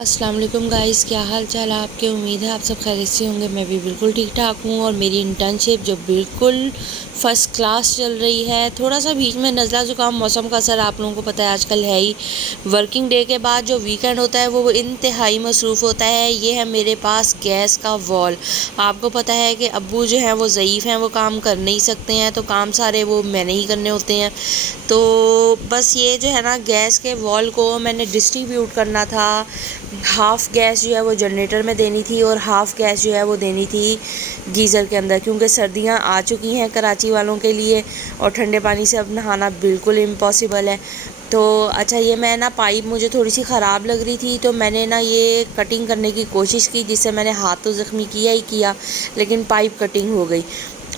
अस्सलाम वालेकुम गाइस, क्या हाल चाल आपके। उम्मीद है आप सब खैरियत से होंगे। मैं भी बिल्कुल ठीक ठाक हूँ। और मेरी इंटर्नशिप जो बिल्कुल फ़र्स्ट क्लास चल रही है। थोड़ा सा बीच में नज़ला ज़ुकाम मौसम का असर आप लोगों को पता है आजकल है ही। वर्किंग डे के बाद जो वीकेंड होता है वो इंतहाई मसरूफ़ होता है। ये है मेरे पास गैस का वॉल। आपको पता है कि अब्बू जो हैं वो ज़ईफ़ हैं, वो काम कर नहीं सकते हैं, तो काम सारे वो मैंने ही करने होते हैं। तो बस ये जो है ना, गैस के वॉल को मैंने डिस्ट्रीब्यूट करना था। हाफ़ गैस जो है वो जनरेटर में देनी थी और हाफ़ गैस जो है वो देनी थी गीज़र के अंदर, क्योंकि सर्दियां आ चुकी हैं कराची वालों के लिए और ठंडे पानी से अब नहाना बिल्कुल इम्पॉसिबल है। तो अच्छा, ये मैं ना पाइप मुझे थोड़ी सी ख़राब लग रही थी, तो मैंने ना ये कटिंग करने की कोशिश की, जिससे मैंने हाथ तो ज़ख्मी किया ही किया, लेकिन पाइप कटिंग हो गई।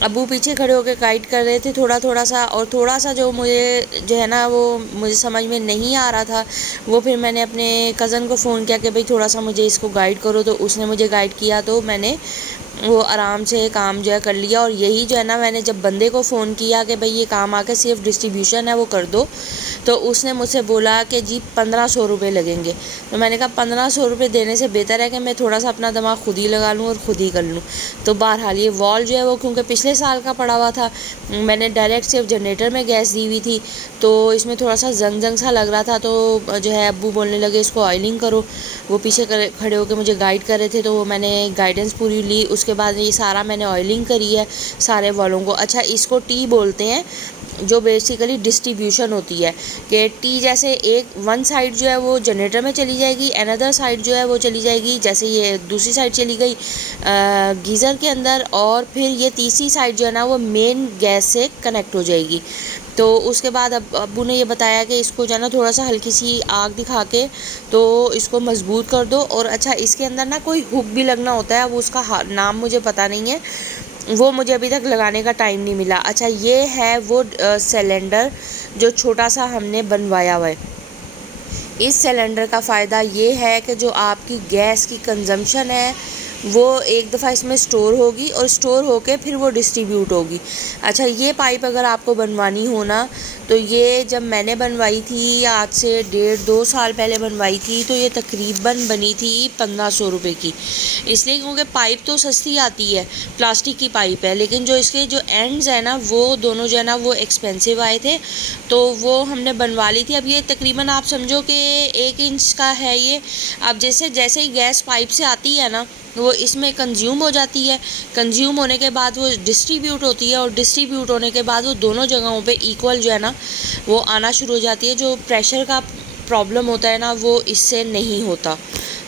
अब्बू पीछे खड़े होकर गाइड कर रहे थे थोड़ा थोड़ा सा, और थोड़ा सा जो मुझे जो है ना वो मुझे समझ में नहीं आ रहा था, वो फिर मैंने अपने कज़न को फ़ोन किया कि भाई थोड़ा सा मुझे इसको गाइड करो, तो उसने मुझे गाइड किया, तो मैंने वो आराम से काम जो है कर लिया। और यही जो है ना, मैंने जब बंदे को फ़ोन किया कि भाई ये काम आके सिर्फ डिस्ट्रीब्यूशन है वो कर दो, तो उसने मुझसे बोला कि जी 1500 रुपये लगेंगे। तो मैंने कहा 1500 रुपये देने से बेहतर है कि मैं थोड़ा सा अपना दिमाग खुद ही लगा लूँ और ख़ुद ही कर लूँ। तो बहरहाल ये वॉल जो है वो क्योंकि पिछले साल का पड़ा हुआ था, मैंने डायरेक्ट सिर्फ जनरेटर में गैस दी हुई थी, तो इसमें थोड़ा सा जंग जंग सा लग रहा था। तो जो है अब्बू बोलने लगे इसको ऑयलिंग करो। वो पीछे खड़े होकर मुझे गाइड कर रहे थे, तो वो मैंने गाइडेंस पूरी ली। उसके बाद ये सारा मैंने ऑयलिंग करी है सारे वॉलों को। अच्छा, इसको टी बोलते हैं, जो बेसिकली डिस्ट्रीब्यूशन होती है कि टी जैसे एक वन साइड जो है वो जनरेटर में चली जाएगी, अनदर साइड जो है वो चली जाएगी, जैसे ये दूसरी साइड चली गई गीज़र के अंदर, और फिर ये तीसरी साइड जो है ना वो मेन गैस से कनेक्ट हो जाएगी। तो उसके बाद अब अब्बू ने ये बताया कि इसको जो है ना थोड़ा सा हल्की सी आग दिखा के तो इसको मजबूत कर दो। और अच्छा, इसके अंदर ना कोई हुक भी लगना होता है, वो उसका नाम मुझे पता नहीं है, वो मुझे अभी तक लगाने का टाइम नहीं मिला। अच्छा, ये है वो सिलेंडर जो छोटा सा हमने बनवाया हुआ है। इस सिलेंडर का फ़ायदा ये है कि जो आपकी गैस की कंजम्पशन है वो एक दफ़ा इसमें स्टोर होगी और स्टोर होके फिर वो डिस्ट्रीब्यूट होगी। अच्छा, ये पाइप अगर आपको बनवानी हो ना, तो ये जब मैंने बनवाई थी आज से 1.5-2 साल पहले बनवाई थी, तो ये तकरीबन बनी थी 1500 रुपये की। इसलिए क्योंकि पाइप तो सस्ती आती है, प्लास्टिक की पाइप है, लेकिन जो इसके जो एंड्स है ना वो दोनों जो है ना वो एक्सपेंसिव आए थे, तो वो हमने बनवा ली थी। अब ये तकरीबन आप समझो कि 1 इंच का है ये। अब जैसे जैसे ही गैस पाइप से आती है ना, वो इसमें कंज्यूम हो जाती है। कंज्यूम होने के बाद वो डिस्ट्रीब्यूट होती है, और डिस्ट्रीब्यूट होने के बाद वो दोनों जगहों पे इक्वल जो है ना वो आना शुरू हो जाती है। जो प्रेशर का प्रॉब्लम होता है ना वो इससे नहीं होता।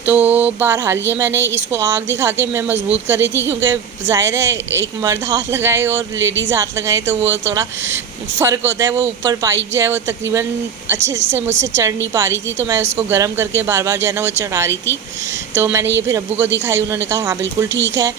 तो बहरहाल ये मैंने इसको आग दिखा के मैं मजबूत कर रही थी, क्योंकि ज़ाहिर है एक मर्द हाथ लगाए और लेडीज़ हाथ लगाए तो वो थोड़ा फ़र्क होता है। वो ऊपर पाइप जो है वो तकरीबन अच्छे से मुझसे चढ़ नहीं पा रही थी, तो मैं उसको गर्म करके बार बार जो है ना वो चढ़ा रही थी। तो मैंने ये फिर अब्बू को दिखाई, उन्होंने कहा हाँ बिल्कुल ठीक है।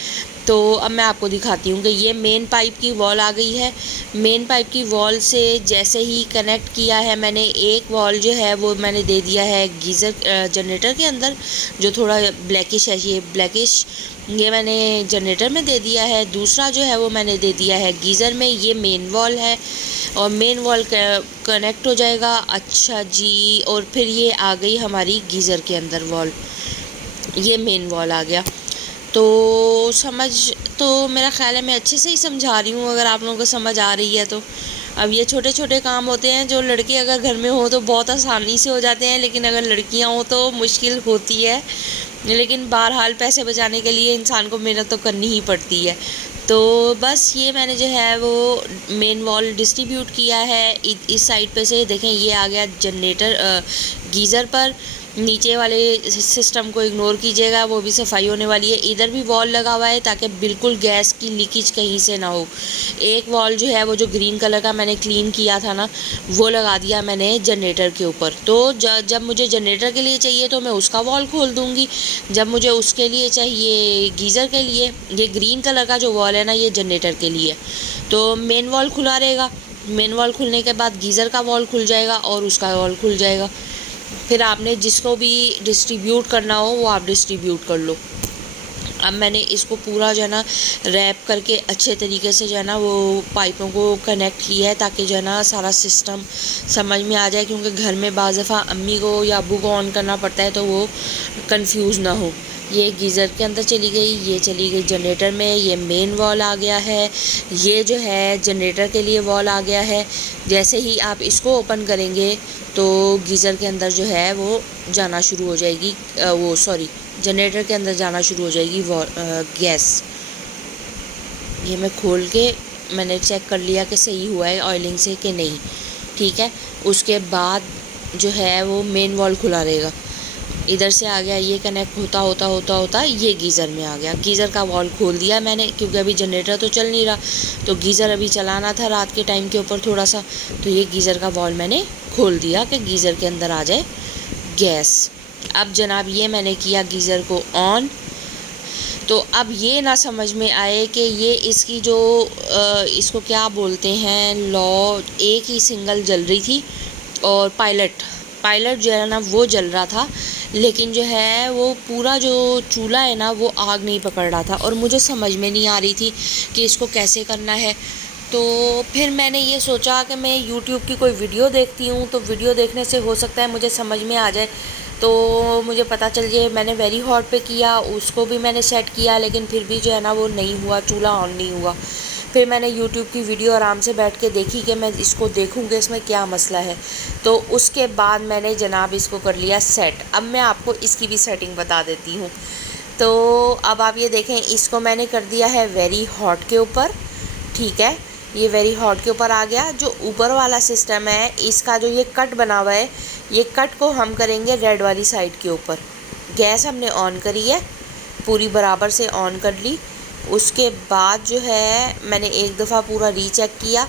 तो अब मैं आपको दिखाती हूँ कि ये मेन पाइप की वॉल आ गई है। मेन पाइप की वॉल से जैसे ही कनेक्ट किया है मैंने, एक वॉल जो है वो मैंने दे दिया है गीज़र जनरेटर के अंदर, जो थोड़ा ब्लैकिश है, ये ब्लैकिश ये मैंने जनरेटर में दे दिया है। दूसरा जो है वो मैंने दे दिया है गीज़र में। ये मेन वॉल है और मेन वॉल कनेक्ट हो जाएगा। अच्छा जी, और फिर ये आ गई हमारी गीज़र के अंदर वॉल, ये मेन वॉल आ गया। तो समझ, तो मेरा ख़्याल है मैं अच्छे से ही समझा रही हूँ, अगर आप लोगों को समझ आ रही है तो। अब ये छोटे छोटे काम होते हैं जो लड़के अगर घर में हो तो बहुत आसानी से हो जाते हैं, लेकिन अगर लड़कियाँ हो तो मुश्किल होती है। लेकिन बहरहाल पैसे बचाने के लिए इंसान को मेहनत तो करनी ही पड़ती है। तो बस ये मैंने जो है वो मेन वॉल डिस्ट्रीब्यूट किया है। इस साइड पे से देखें, ये आ गया जनरेटर गीज़र पर। नीचे वाले सिस्टम को इग्नोर कीजिएगा, वो भी सफाई होने वाली है। इधर भी वॉल लगा हुआ है ताकि बिल्कुल गैस की लीकेज कहीं से ना हो। एक वॉल जो है वो जो ग्रीन कलर का मैंने क्लीन किया था ना, वो लगा दिया मैंने जनरेटर के ऊपर। तो जब मुझे जनरेटर के लिए चाहिए तो मैं उसका वॉल खोल दूँगी, जब मुझे उसके लिए चाहिए गीज़र के लिए, ये ग्रीन कलर का जो वॉल है ना ये जनरेटर के लिए, तो मेन वॉल खुला रहेगा। मेन वॉल खुलने के बाद गीज़र का वॉल खुल जाएगा और उसका वॉल खुल जाएगा। फिर आपने जिसको भी डिस्ट्रीब्यूट करना हो वो आप डिस्ट्रीब्यूट कर लो। अब मैंने इसको पूरा जो है ना रैप करके अच्छे तरीके से जो है ना वो पाइपों को कनेक्ट किया है, ताकि जो है ना सारा सिस्टम समझ में आ जाए, क्योंकि घर में बाज़ दफ़ा अम्मी को या अब्बू को ऑन करना पड़ता है तो वो कंफ्यूज ना हो। ये गीज़र के अंदर चली गई, ये चली गई जनरेटर में, ये मेन वॉल आ गया है, ये जो है जनरेटर के लिए वॉल आ गया है। जैसे ही आप इसको ओपन करेंगे तो गीज़र के अंदर जो है वो जाना शुरू हो जाएगी, जनरेटर के अंदर जाना शुरू हो जाएगी गैस। ये मैं खोल के मैंने चेक कर लिया कि सही हुआ है ऑयलिंग से कि नहीं, ठीक है। उसके बाद जो है वो मेन वॉल खुला रहेगा, इधर से आ गया, ये कनेक्ट होता ये गीज़र में आ गया। गीज़र का वॉल खोल दिया मैंने, क्योंकि अभी जनरेटर तो चल नहीं रहा, तो गीज़र अभी चलाना था रात के टाइम के ऊपर थोड़ा सा, तो ये गीज़र का वॉल मैंने खोल दिया कि गीज़र के अंदर आ जाए गैस। अब जनाब ये मैंने किया गीज़र को ऑन, तो अब ये ना समझ में आए कि ये इसकी जो इसको क्या बोलते हैं लॉ, एक ही सिंगल जल रही थी और पायलट जो है ना वो जल रहा था, लेकिन जो है वो पूरा जो चूल्हा है ना वो आग नहीं पकड़ रहा था, और मुझे समझ में नहीं आ रही थी कि इसको कैसे करना है। तो फिर मैंने ये सोचा कि मैं YouTube की कोई वीडियो देखती हूँ, तो वीडियो देखने से हो सकता है मुझे समझ में आ जाए, तो मुझे पता चल जाए। मैंने वेरी हॉट पे किया, उसको भी मैंने सेट किया, लेकिन फिर भी जो है ना वो नहीं हुआ, चूल्हा ऑन नहीं हुआ। फिर मैंने YouTube की वीडियो आराम से बैठ के देखी कि मैं इसको देखूँ कि इसमें क्या मसला है, तो उसके बाद मैंने जनाब इसको कर लिया सेट। अब मैं आपको इसकी भी सेटिंग बता देती हूँ। तो अब आप ये देखें, इसको मैंने कर दिया है वेरी हॉट के ऊपर, ठीक है। ये वेरी हॉट के ऊपर आ गया। जो ऊपर वाला सिस्टम है, इसका जो ये कट बना हुआ है, ये कट को हम करेंगे रेड वाली साइड के ऊपर। गैस हमने ऑन करी है, पूरी बराबर से ऑन कर ली। उसके बाद जो है मैंने एक दफ़ा पूरा रीचेक किया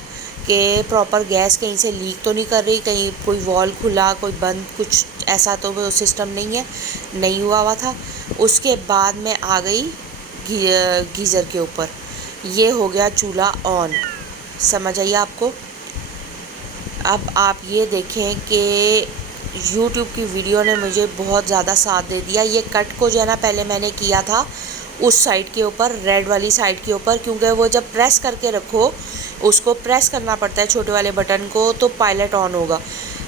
कि प्रॉपर गैस कहीं से लीक तो नहीं कर रही, कहीं कोई वॉल खुला कोई बंद, कुछ ऐसा तो वो सिस्टम नहीं हुआ था। उसके बाद मैं आ गई गीज़र के ऊपर, ये हो गया चूल्हा ऑन, समझ आइए आपको। अब आप ये देखें कि YouTube की वीडियो ने मुझे बहुत ज़्यादा साथ दे दिया। ये कट को जो है ना पहले मैंने किया था उस साइड के ऊपर, रेड वाली साइड के ऊपर, क्योंकि वो जब प्रेस करके रखो, उसको प्रेस करना पड़ता है छोटे वाले बटन को, तो पायलट ऑन होगा।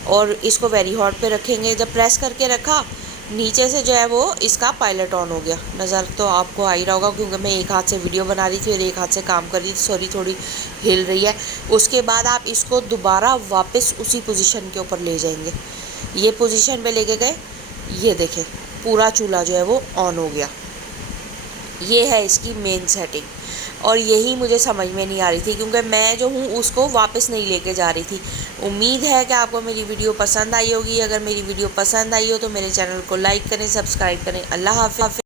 और इसको वेरी हॉट पे रखेंगे, जब प्रेस करके रखा नीचे से जो है वो इसका पायलट ऑन हो गया। नज़र तो आपको आ ही रहा होगा, क्योंकि मैं एक हाथ से वीडियो बना रही थी और एक हाथ से काम कर रही थी, सॉरी थोड़ी हिल रही है। उसके बाद आप इसको दोबारा वापस उसी पोजीशन के ऊपर ले जाएंगे, ये पोजीशन पे लेके गए, ये देखें पूरा चूल्हा जो है वो ऑन हो गया। ये है इसकी मेन सेटिंग, और यही मुझे समझ में नहीं आ रही थी, क्योंकि मैं जो हूँ उसको वापस नहीं लेके जा रही थी। उम्मीद है कि आपको मेरी वीडियो पसंद आई होगी। अगर मेरी वीडियो पसंद आई हो तो मेरे चैनल को लाइक करें, सब्सक्राइब करें। अल्लाह हाफ़िज़।